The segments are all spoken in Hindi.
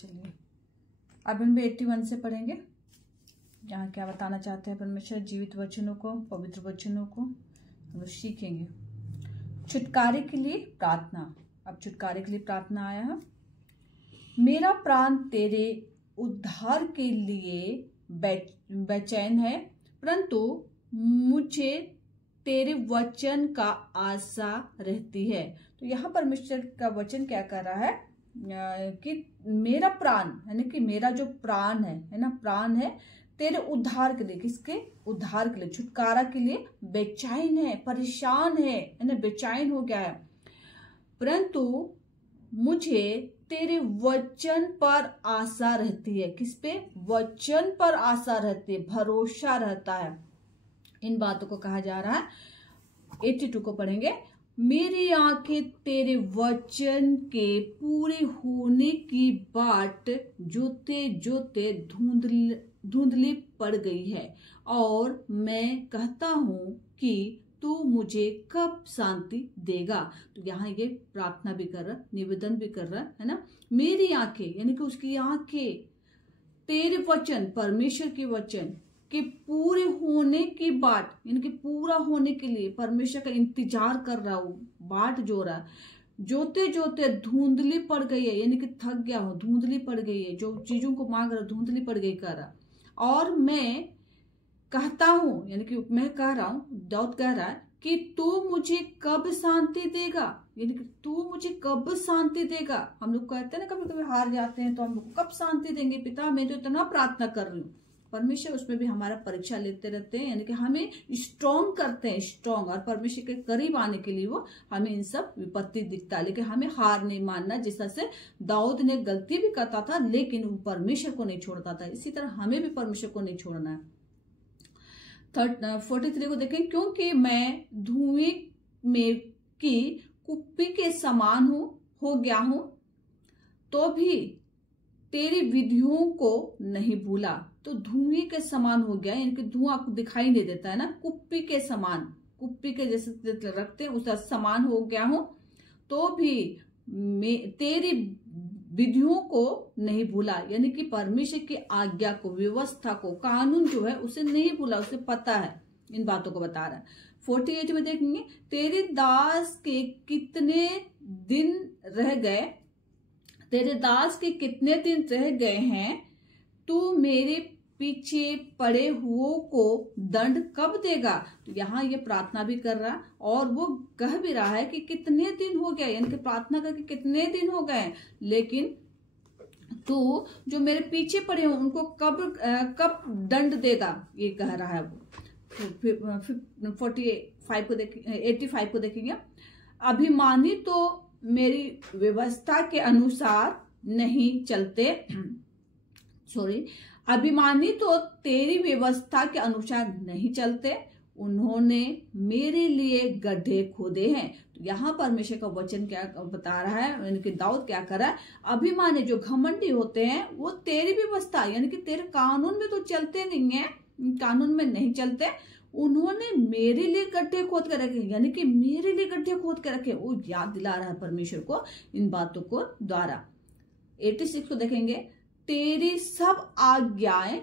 चलिए अब इनमें 81 से पढ़ेंगे। यहाँ क्या बताना चाहते हैं परमेश्वर, जीवित वचनों को, पवित्र वचनों को हम लोग सीखेंगे। छुटकारे के लिए प्रार्थना। अब छुटकारे के लिए प्रार्थना आया है। मेरा प्राण तेरे उद्धार के लिए बेचैन है, परंतु मुझे तेरे वचन का आशा रहती है। तो यहाँ परमेश्वर का वचन क्या कर रहा है कि मेरा प्राण, यानी कि मेरा जो प्राण है ना, प्राण है तेरे उद्धार के लिए। किसके उद्धार के लिए? छुटकारा के लिए बेचैन है, परेशान है ना, बेचैन हो गया है। परंतु मुझे तेरे वचन पर आशा रहती है। किस पे? वचन पर आशा रहती है, भरोसा रहता है। इन बातों को कहा जा रहा है। 82 को पढ़ेंगे। मेरी आंखें तेरे वचन के पूरे होने की बाट जोते जोते धुंधली पड़ गई है, और मैं कहता हूं कि तू मुझे कब शांति देगा। तो यहाँ ये प्रार्थना भी कर रहा, निवेदन भी कर रहा है ना। मेरी आंखें, यानी कि उसकी आंखें तेरे वचन, परमेश्वर के वचन के पूरे होने की बाट, यानी कि पूरा होने के लिए परमेश्वर का इंतजार कर रहा हूं, बाट जो रहा, जोते जोते धुंधली पड़ गई है, यानी कि थक गया हूं, धुंधली पड़ गई है, जो चीजों को मांग रहा धुंधली पड़ गई कर रहा। और मैं कहता हूं, यानी कि मैं कह रहा हूं, दाऊद कह रहा है कि तू मुझे कब शांति देगा, यानी कि तू मुझे कब शांति देगा। हम लोग कहते हैं ना, कभी कभी हार जाते हैं तो हम लोग कब शांति देंगे पिता, मैं तो इतना प्रार्थना कर रही हूँ। परमेश्वर उसमें भी हमारा परीक्षा लेते रहते हैं, यानी कि हमें स्ट्रॉन्ग करते हैं, स्ट्रॉन्ग, और परमेश्वर के करीब आने के लिए वो हमें इन सब विपत्ति दिखता है, लेकिन हमें हार नहीं मानना। जिस तरह से दाऊद ने गलती भी करता था लेकिन वो परमेश्वर को नहीं छोड़ता था, इसी तरह हमें भी परमेश्वर को नहीं छोड़ना है। 43 को देखें। क्योंकि मैं धुएं में की कुप्पी के समान हो गया हूं, तो भी तेरी विधियों को नहीं भूला। तो धुएं के समान हो गया, यानी कि धुआं आपको दिखाई नहीं देता है ना, कुप्पी के समान, कुप्पी के जैसे रखते हैं उस समान हो गया हूं, तो भी तेरी विधियों को नहीं भूला। यानी कि परमेश्वर की आज्ञा को, व्यवस्था को, कानून जो है उसे नहीं भूला, उसे पता है। इन बातों को बता रहा है। 48 में देखेंगे। तेरे दास के कितने दिन रह गए, तेरे दास के कितने दिन रह गए हैं, तू मेरे पीछे पड़े हुओं को दंड कब देगा। तो यहाँ ये प्रार्थना भी कर रहा, और वो कह भी रहा है कि कितने दिन हो गए, यानी कि प्रार्थना करके कितने दिन हो गए, लेकिन तू जो मेरे पीछे पड़े हो उनको कब दंड देगा, ये कह रहा है वो। 45 को देखेंगे, 85 को देखेंगे। अभिमानी तो मेरी व्यवस्था के अनुसार नहीं चलते, अभिमानी तो तेरी व्यवस्था के अनुसार नहीं चलते, उन्होंने मेरे लिए गड्ढे खोदे हैं। तो यहाँ परमेश्वर का वचन क्या बता रहा है, यानी कि दाऊद क्या कर रहा है, अभिमानी जो घमंडी होते हैं वो तेरी व्यवस्था, यानी कि तेरे कानून में तो चलते नहीं है, कानून में नहीं चलते, उन्होंने मेरे लिए गड्ढे खोद कर रखे, यानी कि मेरे लिए गड्ढे खोद कर रखे। वो याद दिला रहा है परमेश्वर को इन बातों को द्वारा। 86 को देखेंगे। तेरी सब आज्ञाएं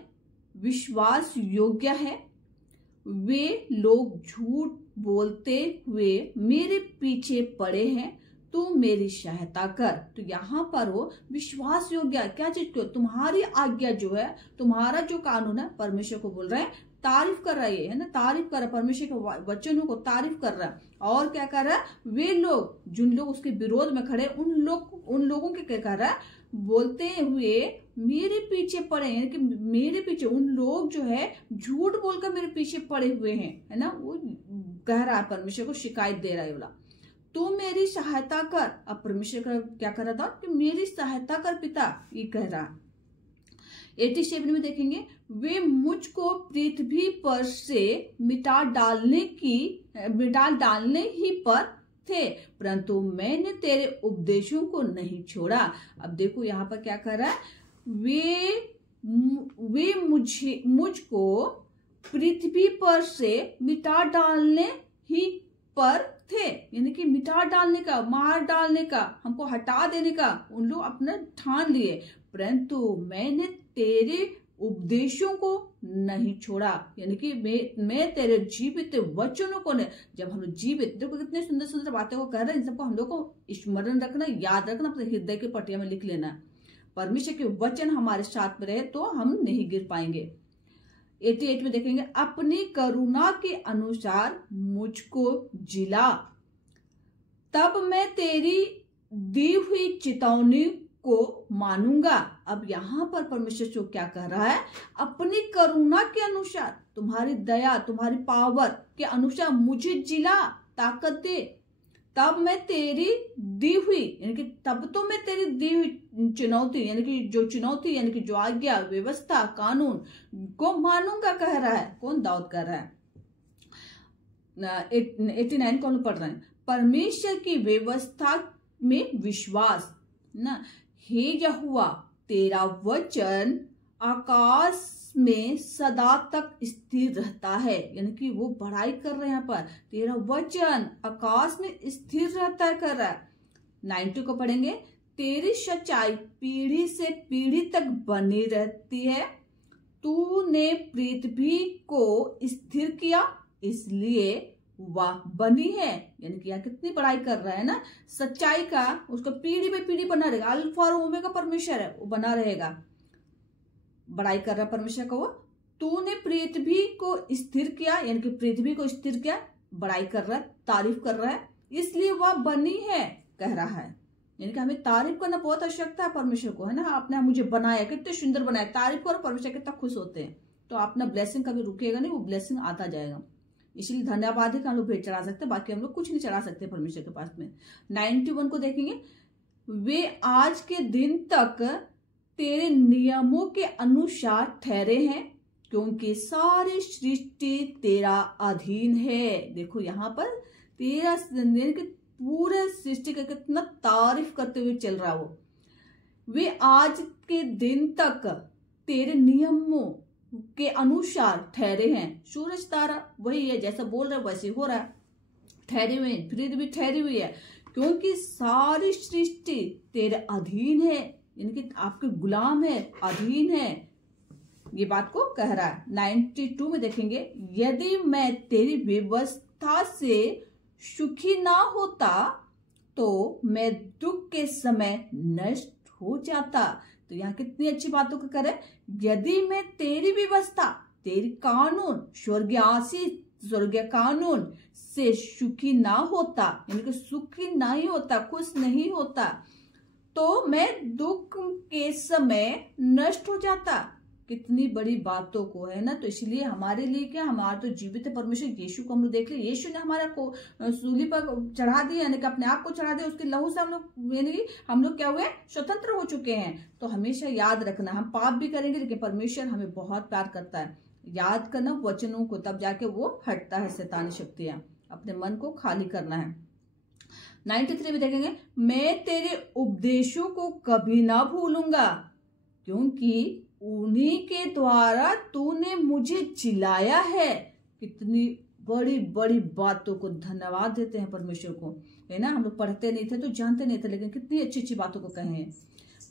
विश्वास योग्य है, वे लोग झूठ बोलते हुए मेरे पीछे पड़े हैं, तू मेरी सहायता कर। तो यहाँ पर वो विश्वास योग्य क्या चीज को, तुम्हारी आज्ञा जो है, तुम्हारा जो कानून है, परमेश्वर को बोल रहे हैं, तारीफ कर रहा है ना, तारीफ कर रहा है, परमेश्वर के वचनों को तारीफ कर रहा है। और क्या कर रहा है, वे लोग, जिन लोग उसके विरोध में खड़े, उन लोगों के क्या कर रहा है, बोलते हुए मेरे पीछे पड़े, यानी कि मेरे पीछे उन लोग जो है झूठ बोलकर मेरे पीछे पड़े हुए हैं, है ना, वो कह रहा है, परमेश्वर को शिकायत दे रहा है बोला, तू मेरी सहायता कर। अब परमेश्वर का क्या कर रहा था कि मेरी सहायता कर पिता, ये कह रहा। 87 में देखेंगे। वे मुझको पृथ्वी पर से मिटा डालने ही पर थे, परंतु मैंने तेरे उपदेशों को नहीं छोड़ा। अब देखो यहाँ पर क्या कर रहा है, वे मुझको पृथ्वी पर से मिटा डालने ही पर थे, यानी कि मिटा डालने का, मार डालने का, हमको हटा देने का उन लोग अपना ठान लिए, परंतु मैंने तेरे उपदेशों को नहीं छोड़ा, यानी कि मैं तेरे जीवित वचनों को नहीं। जब हम लोग जीवित, देखो कितने सुंदर सुंदर बातें वो कह रहे हैं, इन सबको हम लोग को स्मरण रखना, याद रखना, अपने हृदय की पटिया में लिख लेना। परमेश्वर के वचन हमारे साथ में रहे तो हम नहीं गिर पाएंगे। 88 में देखेंगे, अपनी करुणा के अनुसार मुझको जिला, तब मैं तेरी दी हुई चेतावनी को मानूंगा। अब यहां पर परमेश्वर जो क्या कह रहा है, अपनी करुणा के अनुसार, तुम्हारी दया, तुम्हारी पावर के अनुसार मुझे जिला, ताकत दे, तब मैं तेरी दी हुई, यानी कि तब तो मैं तेरी दी हुई चुनौती, यानी कि जो चुनौती, यानी कि जो आज्ञा, व्यवस्था, कानून को मानूंगा, कह रहा है। कौन? दाऊद कह रहा है। 89 कौन पढ़ रहे हैं? परमेश्वर की व्यवस्था में विश्वास ना, हे यहोवा तेरा वचन आकाश में सदा तक स्थिर रहता है, यानी कि वो बढ़ाई कर रहे हैं यहाँ पर, तेरा वचन आकाश में स्थिर रहता है, कर रहा है। 90 को पढ़ेंगे, तेरी सच्चाई पीढ़ी से पीढ़ी तक बनी रहती है, तूने पृथ्वी को स्थिर किया इसलिए वह बनी है, यानी कि यहाँ कितनी बड़ाई कर रहा है ना, सच्चाई का, उसका पीढ़ी पे पीढ़ी बना रहेगा। अल्फा और ओमेगा परमेश्वर है, वो बना रहेगा। बड़ाई कर रहा है परमेश्वर का वो। तूने पृथ्वी को स्थिर किया, यानी कि पृथ्वी को स्थिर किया, बड़ाई कर रहा है, तारीफ कर रहा है, इसलिए वह बनी है, कह रहा है। यानी कि हमें तारीफ करना बहुत आवश्यकता है परमेश्वर को, है ना। आपने मुझे बनाया, कितने सुंदर बनाया, तारीफ करो, परमेश्वर कितना खुश होते हैं। तो अपना ब्लेसिंग कभी रुकेगा नहीं, वो ब्लेसिंग आता जाएगा। इसलिए धन्यवाद है कि हम लोग भेंट चढ़ा सकते हैं, बाकी हम लोग कुछ नहीं चढ़ा सकते परमेश्वर के पास में। 91 को देखेंगे, वे आज के दिन तक तेरे नियमों के अनुसार ठहरे हैं, क्योंकि सारी सृष्टि तेरा अधीन है। देखो यहाँ पर तेरा पूरे सृष्टि का कितना तारीफ करते हुए चल रहा वो। वे आज के दिन तक तेरे नियमों के अनुसार ठहरे हैं। सूरज तारा वही है, जैसा बोल रहे वैसे हो रहा है, ठहरे हुए हैं, पृथ्वी ठहरी हुई है, क्योंकि सारी सृष्टि तेरे अधीन है, यानी कि आपके गुलाम है, अधीन है, ये बात को कह रहा है। 92 में देखेंगे, यदि मैं तेरी व्यवस्था से सुखी ना होता तो मैं दुख के समय नष्ट हो जाता। तो यहाँ कितनी अच्छी बातों को करे, यदि मैं तेरी व्यवस्था, तेरी कानून, स्वर्गीय कानून से सुखी ना होता, यानी कि सुखी नहीं होता, खुश नहीं होता, तो मैं दुख के समय नष्ट हो जाता। कितनी बड़ी बातों को है ना। तो इसलिए हमारे लिए क्या, हमारा तो जीवित परमेश्वर यीशु को हम लोग देख ले, यीशु ने हमारा को सूली पर चढ़ा दिया, यानी कि अपने आप को चढ़ा दिया, उसके लहू से हम लोग, यानी कि हम लोग क्या हुए, स्वतंत्र हो चुके हैं। तो हमेशा याद रखना, हम पाप भी करेंगे लेकिन परमेश्वर हमें बहुत प्यार करता है। याद करना वचनों को, तब जाके वो हटता है शैतानी शक्तियां। अपने मन को खाली करना है। 93 में देखेंगे, मैं तेरे उपदेशों को कभी ना भूलूंगा, क्योंकि उन्हीं के द्वारा तूने मुझे जिलाया है। कितनी बड़ी बड़ी बातों को धन्यवाद देते हैं परमेश्वर को, है ना। हम लोग पढ़ते नहीं थे तो जानते नहीं थे, लेकिन कितनी अच्छी अच्छी बातों को कहे हैं।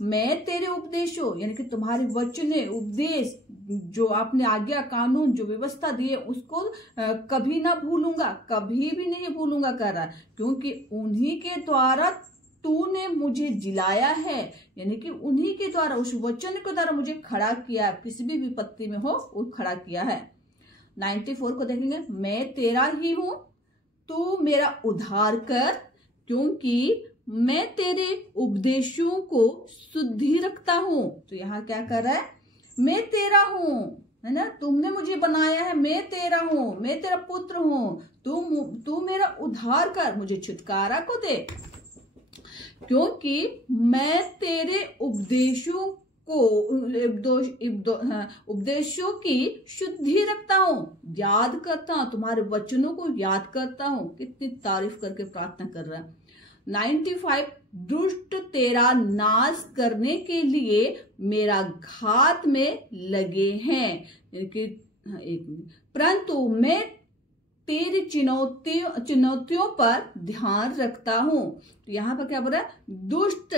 मैं तेरे उपदेशों, यानी कि तुम्हारे वचने, उपदेश, जो आपने आज्ञा, कानून, जो व्यवस्था दी है, उसको कभी ना भूलूंगा, कभी भी नहीं भूलूंगा, कर रहा, क्योंकि उन्हीं के द्वारा तूने मुझे जिलाया है, यानी कि उन्हीं के द्वारा, उस वचन के द्वारा मुझे खड़ा किया, किसी भी विपत्ति में हो वो खड़ा किया है। 94 को देखेंगे, मैं तेरा ही हूं, तू मेरा उद्धार कर, क्योंकि मैं तेरे उपदेशों को शुद्धि रखता हूं। तो यहाँ क्या कर रहा है, मैं तेरा हूं, है ना, तुमने मुझे बनाया है, मैं तेरा हूं, मैं तेरा पुत्र हूं, तू मेरा उद्धार कर, मुझे छुटकारा को दे, क्योंकि मैं तेरे उपदेशों की शुद्धि रखता हूं, याद करता हूं, तुम्हारे वचनों को याद करता हूं। कितनी तारीफ करके प्रार्थना कर रहा है। 95, दुष्ट तेरा नाश करने के लिए मेरा घात में लगे हैं, परंतु मैं तेरी चुनौतियों पर ध्यान रखता हूं। तो यहाँ पर क्या बोल रहा है, दुष्ट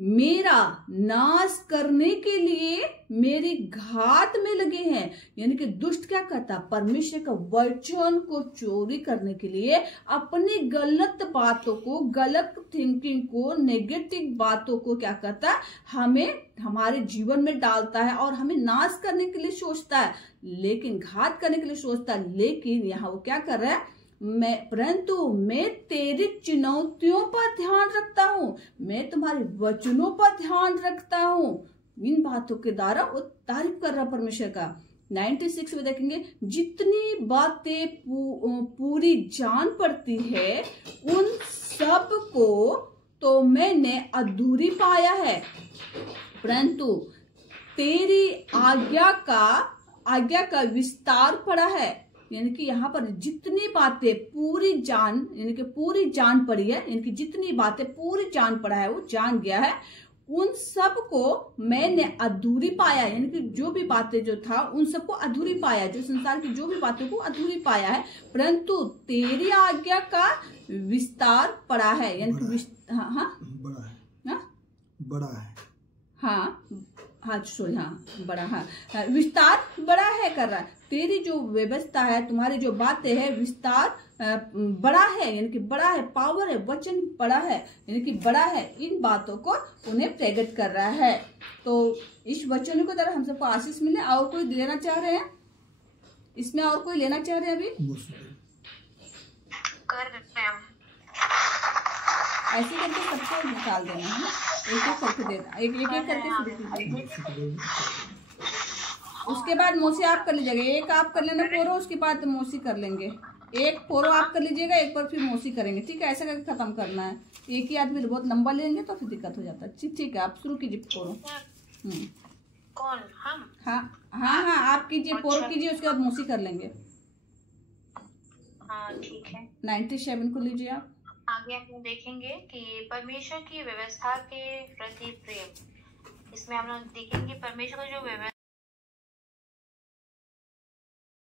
मेरा नाश करने के लिए मेरे घात में लगे हैं। यानी कि दुष्ट क्या करता, परमेश्वर का वचन को चोरी करने के लिए अपनी गलत बातों को, गलत थिंकिंग को, नेगेटिव बातों को क्या करता है, हमें हमारे जीवन में डालता है और हमें नाश करने के लिए सोचता है, लेकिन घात करने के लिए सोचता है। लेकिन यहाँ वो क्या कर रहा है, परंतु मैं तेरी चुनौतियों पर ध्यान रखता हूं, मैं तुम्हारे वचनों पर ध्यान रखता हूं। इन बातों के द्वारा वो तारीफ कर रहा परमेश्वर का। 96 में देखेंगे, जितनी बातें पूरी जान पड़ती है उन सब को तो मैंने अधूरी पाया है, परंतु तेरी आज्ञा का विस्तार पड़ा है। यानी कि यहाँ पर जितनी बातें पूरी जान, यानी कि पूरी जान पड़ी है, यानी कि जितनी बातें पूरी जान पड़ा है, वो जान गया है, उन सब को मैंने अधूरी पाया। यानी कि जो भी बातें जो था उन सबको अधूरी पाया, जो संसार की जो भी बातों को अधूरी पाया है, परंतु तेरी आज्ञा का विस्तार पड़ा है। यानी कि बड़ा है, बड़ा है, बड़ा, विस्तार बड़ा है कर रहा है। तेरी जो व्यवस्था है, तुम्हारी जो बातें है, विस्तार बड़ा है, यानी कि बड़ा है, पावर है, वचन बड़ा है, यानी कि बड़ा है। इन बातों को उन्हें प्रकट कर रहा है। तो इस वचनों को द्वारा हम सबको आशीष मिले। और कोई लेना चाह रहे हैं इसमें, और कोई लेना चाह रहे हैं अभी? ऐसे करके सबको निकाल देना है, एक एक करके देना, एक करके शुरू कीजिए। उसके बाद मौसी आप कर लीजिएगा, एक आप कर लेना पोरो, उसके बाद मौसी कर लेंगे। एक पोरो आप कर लीजिएगा, एक बार फिर मौसी करेंगे, ठीक है? ऐसा करके खत्म करना है। एक ही आदमी बहुत लंबा लेंगे तो फिर दिक्कत हो जाता है। ठीक है, आप शुरू कीजिए पोरो। कौन, हम? हाँ, आप कीजिए, पोरो कीजिए, उसके बाद मौसी कर लेंगे। हाँ ठीक है। 97 को लीजिए आप। आगे हम देखेंगे कि परमेश्वर की व्यवस्था के प्रति प्रेम। इसमें हम लोग देखेंगे परमेश्वर की जो व्यवस्था